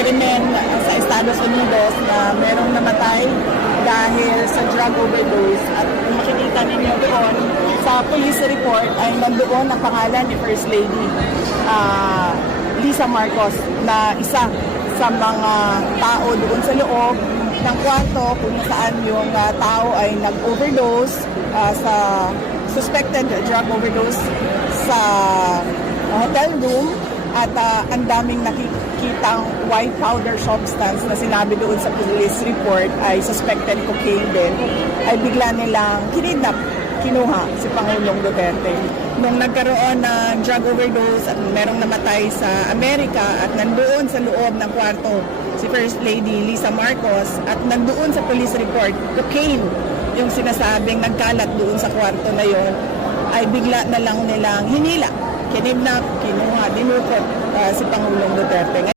krimen sa Estados Unidos na merong namatay dahil sa drug overdose. At kung makikita ninyo doon sa police report ay nandoon ang pangalan ni First Lady ah, Lisa Marcos na isa sa mga tao doon sa loob ng kwarto kung saan yung ah, tao ay nag-overdose ah, sa suspected drug overdose sa hotel room at ah, ang daming nakikitang white powder substance na sinabi doon sa police report ay suspected cocaine din ay bigla nilang kinidnap kinuha si Pangulong Duterte. Nung nagkaroon ng drug overdose at merong namatay sa Amerika at nandoon sa loob ng kwarto si First Lady Lisa Marcos at nandoon sa police report cocaine yung sinasabing nagkalat doon sa kwarto na yon ay bigla na lang nilang hinila, kinidnap, kinuha, dinukot ah, si Pangulong Duterte.